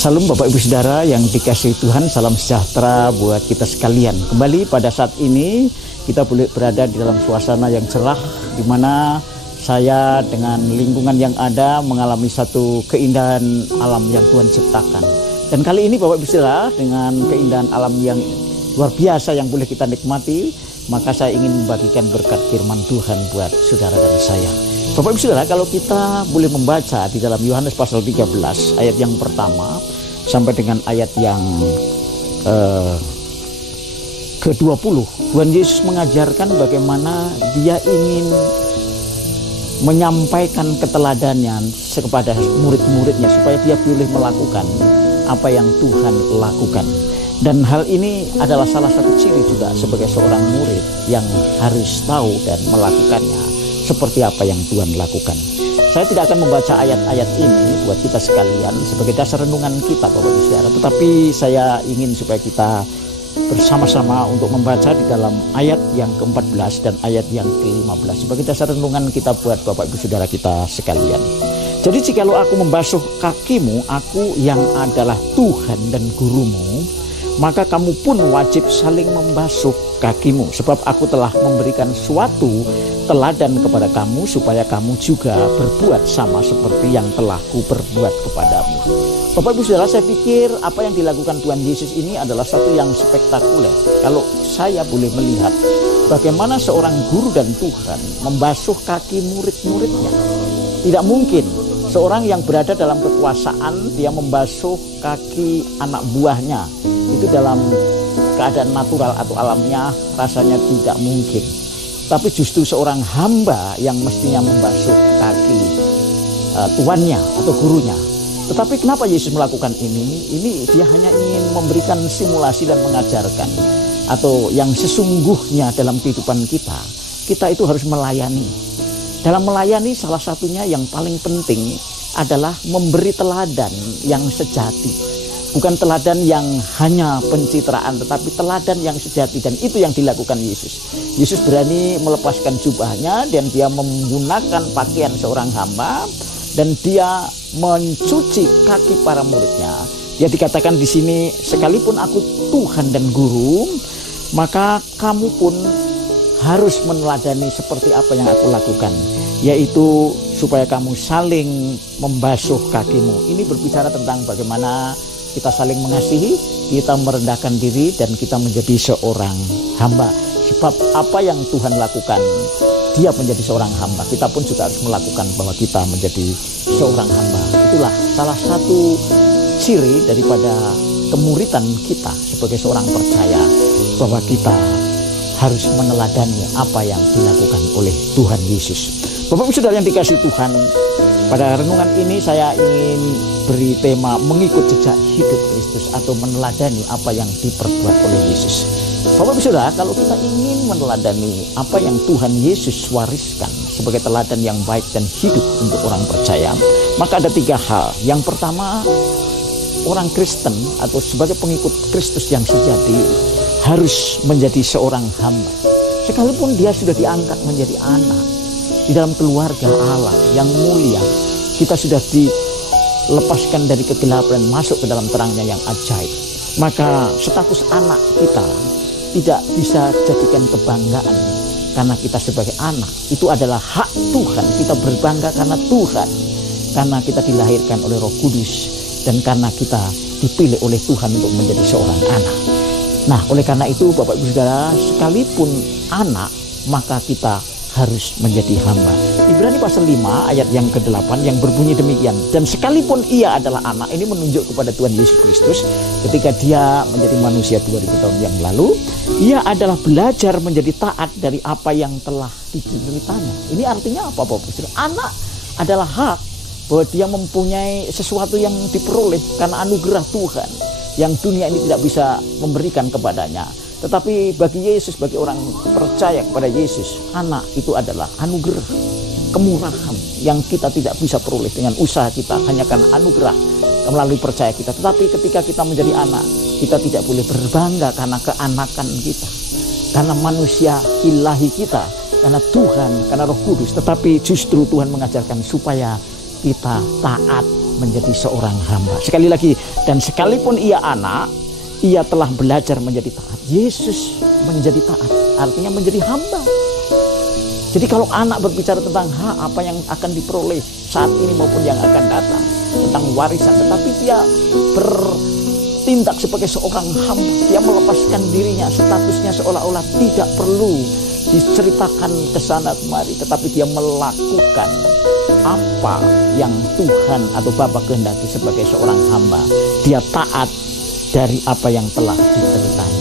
Salam Bapak Ibu Saudara yang dikasihi Tuhan, salam sejahtera buat kita sekalian. Kembali pada saat ini kita boleh berada di dalam suasana yang cerah, di mana saya dengan lingkungan yang ada mengalami satu keindahan alam yang Tuhan ciptakan. Dan kali ini Bapak Ibu Saudara, dengan keindahan alam yang luar biasa yang boleh kita nikmati, maka saya ingin membagikan berkat firman Tuhan buat saudara dan saya. Bapak Ibu Saudara, kalau kita boleh membaca di dalam Yohanes pasal 13 ayat yang pertama sampai dengan ayat yang ke-20, Tuhan Yesus mengajarkan bagaimana Dia ingin menyampaikan keteladannya kepada murid-muridnya supaya dia boleh melakukan apa yang Tuhan lakukan. Dan hal ini adalah salah satu ciri juga sebagai seorang murid yang harus tahu dan melakukannya seperti apa yang Tuhan lakukan. Saya tidak akan membaca ayat-ayat ini buat kita sekalian sebagai dasar renungan kita Bapak Ibu Saudara, tetapi saya ingin supaya kita bersama-sama untuk membaca di dalam ayat yang ke-14 dan ayat yang ke-15 sebagai dasar renungan kita buat Bapak Ibu Saudara kita sekalian. Jadi jikalau aku membasuh kakimu, aku yang adalah Tuhan dan gurumu, maka kamu pun wajib saling membasuh kakimu, sebab aku telah memberikan suatu teladan kepada kamu supaya kamu juga berbuat sama seperti yang telah kuperbuat kepadamu. Bapak Ibu Saudara, saya pikir apa yang dilakukan Tuhan Yesus ini adalah satu yang spektakuler. Kalau saya boleh melihat bagaimana seorang guru dan Tuhan membasuh kaki murid-muridnya. Tidak mungkin seorang yang berada dalam kekuasaan dia membasuh kaki anak buahnya. Itu dalam keadaan natural atau alamnya rasanya tidak mungkin. Tapi justru seorang hamba yang mestinya membasuh kaki tuannya atau gurunya. Tetapi kenapa Yesus melakukan ini? Ini dia hanya ingin memberikan simulasi dan mengajarkan, atau yang sesungguhnya dalam kehidupan kita itu harus melayani. Dalam melayani salah satunya yang paling penting adalah memberi teladan yang sejati. Bukan teladan yang hanya pencitraan, tetapi teladan yang sejati. Dan itu yang dilakukan Yesus. Yesus berani melepaskan jubahnya dan dia menggunakan pakaian seorang hamba dan dia mencuci kaki para muridnya. Dia dikatakan di sini, sekalipun aku Tuhan dan guru, maka kamu pun harus meneladani seperti apa yang aku lakukan, yaitu supaya kamu saling membasuh kakimu. Ini berbicara tentang bagaimana kita saling mengasihi, kita merendahkan diri, dan kita menjadi seorang hamba. Sebab apa yang Tuhan lakukan, Dia menjadi seorang hamba. Kita pun juga harus melakukan bahwa kita menjadi seorang hamba. Itulah salah satu ciri daripada kemuridan kita sebagai seorang percaya, bahwa kita harus meneladani apa yang dilakukan oleh Tuhan Yesus. Bapak Ibu Saudara yang dikasihi Tuhan, pada renungan ini saya ingin beri tema mengikut jejak hidup Kristus atau meneladani apa yang diperbuat oleh Yesus. Bapak Ibu Saudara, kalau kita ingin meneladani apa yang Tuhan Yesus wariskan sebagai teladan yang baik dan hidup untuk orang percaya, maka ada 3 hal. Yang pertama, orang Kristen atau sebagai pengikut Kristus yang sejati harus menjadi seorang hamba. Sekalipun dia sudah diangkat menjadi anak di dalam keluarga Allah yang mulia, kita sudah dilepaskan dari kegelapan masuk ke dalam terangnya yang ajaib, maka status anak kita tidak bisa jadikan kebanggaan karena kita sebagai anak. Itu adalah hak Tuhan. Kita berbangga karena Tuhan, karena kita dilahirkan oleh Roh Kudus, dan karena kita dipilih oleh Tuhan untuk menjadi seorang anak. Nah, oleh karena itu Bapak Ibu Saudara, sekalipun anak, maka kita harus menjadi hamba. Ibrani pasal 5 ayat yang ke-8 yang berbunyi demikian. Dan sekalipun ia adalah anak, ini menunjuk kepada Tuhan Yesus Kristus ketika dia menjadi manusia 2000 tahun yang lalu, ia adalah belajar menjadi taat dari apa yang telah dideritanya. Ini artinya apa Bapak Ibu Saudara? Anak adalah hak, bahwa dia mempunyai sesuatu yang diperoleh karena anugerah Tuhan yang dunia ini tidak bisa memberikan kepadanya. Tetapi bagi Yesus, bagi orang percaya kepada Yesus, anak itu adalah anugerah, kemurahan yang kita tidak bisa peroleh dengan usaha kita, hanya karena anugerah melalui percaya kita. Tetapi ketika kita menjadi anak, kita tidak boleh berbangga karena keanakan kita, karena manusia ilahi kita, karena Tuhan, karena Roh Kudus. Tetapi justru Tuhan mengajarkan supaya kita taat menjadi seorang hamba. Sekali lagi, dan sekalipun ia anak, ia telah belajar menjadi taat. Yesus menjadi taat, artinya menjadi hamba. Jadi kalau anak berbicara tentang hak apa yang akan diperoleh saat ini maupun yang akan datang, tentang warisan, tetapi dia bertindak sebagai seorang hamba. Dia melepaskan dirinya, statusnya seolah-olah tidak perlu diceritakan ke sana kemari, tetapi dia melakukan apa yang Tuhan atau Bapa kehendaki sebagai seorang hamba. Dia taat dari apa yang telah diceritanya.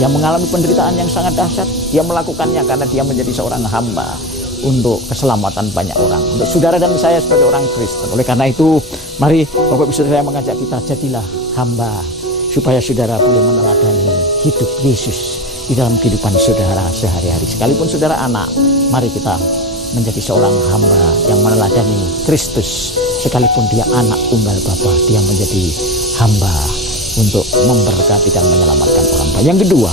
Dia mengalami penderitaan yang sangat dahsyat. Dia melakukannya karena dia menjadi seorang hamba untuk keselamatan banyak orang, untuk saudara dan saya sebagai orang Kristen. Oleh karena itu, mari Bapak Ibu Saudara, saya mengajak kita, jadilah hamba, supaya saudara boleh meneladani hidup Yesus di dalam kehidupan saudara sehari-hari. Sekalipun saudara anak, mari kita menjadi seorang hamba yang meneladani Kristus. Sekalipun dia anak tunggal Bapa, dia menjadi hamba untuk memberkati dan menyelamatkan orang banyak. Yang kedua,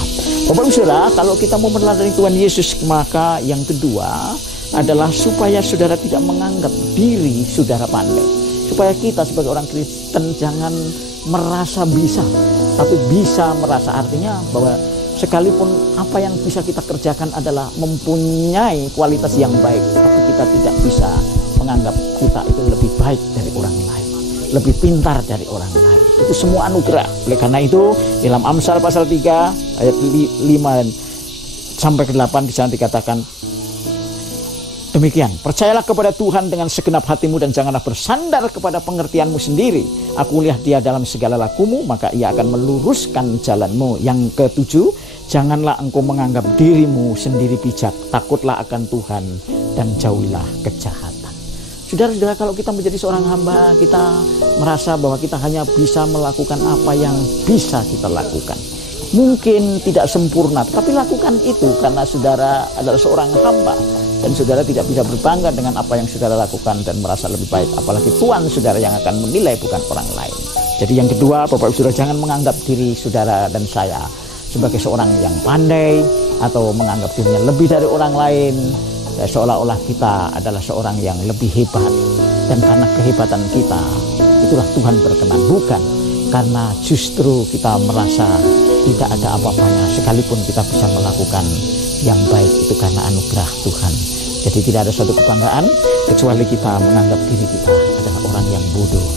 Bapak Ibu Saudara, kalau kita mau meneladani Tuhan Yesus, maka yang kedua adalah supaya saudara tidak menganggap diri saudara pandai. Supaya kita sebagai orang Kristen jangan merasa bisa, tapi bisa merasa, artinya bahwa sekalipun apa yang bisa kita kerjakan adalah mempunyai kualitas yang baik, tapi kita tidak bisa menganggap kita itu lebih baik dari orang lain, lebih pintar dari orang lain. Itu semua anugerah. Oleh karena itu, dalam Amsal pasal 3 ayat 5 sampai ke 8 di sana dikatakan demikian, percayalah kepada Tuhan dengan segenap hatimu dan janganlah bersandar kepada pengertianmu sendiri. Aku lihat dia dalam segala lakumu, maka ia akan meluruskan jalanmu. Yang ketujuh, janganlah engkau menganggap dirimu sendiri bijak, takutlah akan Tuhan dan jauhilah kejahatan. Saudara-saudara, kalau kita menjadi seorang hamba, kita merasa bahwa kita hanya bisa melakukan apa yang bisa kita lakukan. Mungkin tidak sempurna, tapi lakukan itu karena saudara adalah seorang hamba. Dan saudara tidak bisa berbangga dengan apa yang saudara lakukan dan merasa lebih baik. Apalagi Tuhan saudara yang akan menilai, bukan orang lain. Jadi yang kedua, Bapak Ibu Saudara, jangan menganggap diri saudara dan saya sebagai seorang yang pandai atau menganggap dirinya lebih dari orang lain, seolah-olah kita adalah seorang yang lebih hebat. Dan karena kehebatan kita, itulah Tuhan berkenan. Bukan karena justru kita merasa tidak ada apa-apanya, sekalipun kita bisa melakukan yang baik, itu karena anugerah Tuhan. Jadi tidak ada suatu kebanggaan kecuali kita menganggap diri kita adalah orang yang bodoh,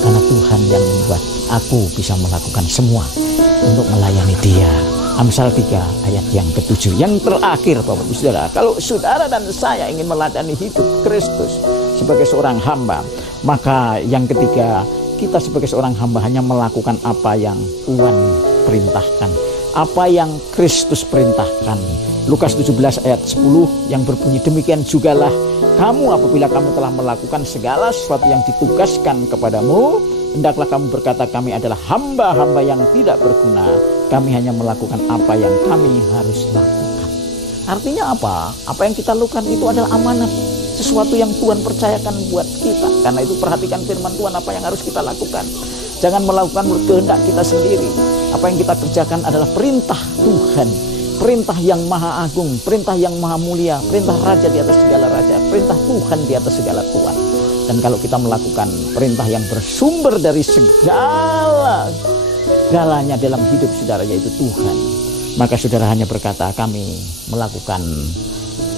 karena Tuhan yang membuat aku bisa melakukan semua untuk melayani Dia. Amsal 3 ayat yang ke-7. Yang terakhir, Bapak Ibu Saudara, kalau saudara dan saya ingin meladani hidup Kristus sebagai seorang hamba, maka yang ketiga, kita sebagai seorang hamba hanya melakukan apa yang Tuhan perintahkan, apa yang Kristus perintahkan. Lukas 17 ayat 10 yang berbunyi demikian jugalah kamu apabila kamu telah melakukan segala sesuatu yang ditugaskan kepadamu, hendaklah kamu berkata, kami adalah hamba-hamba yang tidak berguna, kami hanya melakukan apa yang kami harus lakukan. Artinya apa? Apa yang kita lakukan itu adalah amanat, sesuatu yang Tuhan percayakan buat kita. Karena itu perhatikan firman Tuhan, apa yang harus kita lakukan. Jangan melakukan menurut kehendak kita sendiri. Apa yang kita kerjakan adalah perintah Tuhan, perintah yang maha agung, perintah yang maha mulia, perintah raja di atas segala raja, perintah Tuhan di atas segala Tuhan. Dan kalau kita melakukan perintah yang bersumber dari segalanya dalam hidup saudara, yaitu Tuhan, maka saudara hanya berkata, kami melakukan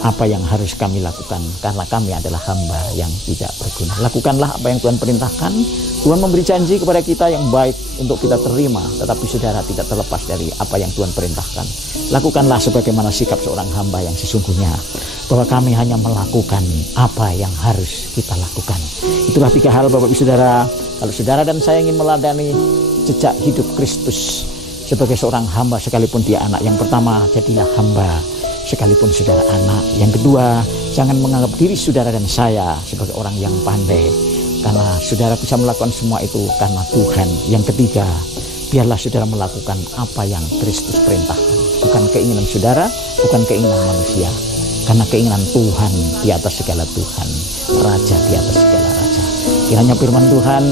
apa yang harus kami lakukan karena kami adalah hamba yang tidak berguna. Lakukanlah apa yang Tuhan perintahkan. Tuhan memberi janji kepada kita yang baik untuk kita terima, tetapi saudara tidak terlepas dari apa yang Tuhan perintahkan. Lakukanlah sebagaimana sikap seorang hamba yang sesungguhnya, bahwa kami hanya melakukan apa yang harus kita lakukan. Itulah 3 hal, Bapak Ibu Saudara. Kalau saudara dan saya ingin meladani jejak hidup Kristus sebagai seorang hamba sekalipun dia anak. Yang pertama, jadilah hamba sekalipun saudara anak. Yang kedua, jangan menganggap diri saudara dan saya sebagai orang yang pandai, karena saudara bisa melakukan semua itu karena Tuhan. Yang ketiga, biarlah saudara melakukan apa yang Kristus perintahkan, bukan keinginan saudara, bukan keinginan manusia, karena keinginan Tuhan di atas segala Tuhan, Raja di atas segala Raja. Kiranya firman Tuhan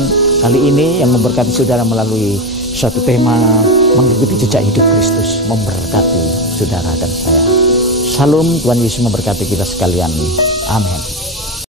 kali ini yang memberkati saudara melalui satu tema mengikuti jejak hidup Kristus, memberkati saudara dan saya. Shalom, Tuhan Yesus memberkati kita sekalian. Amin.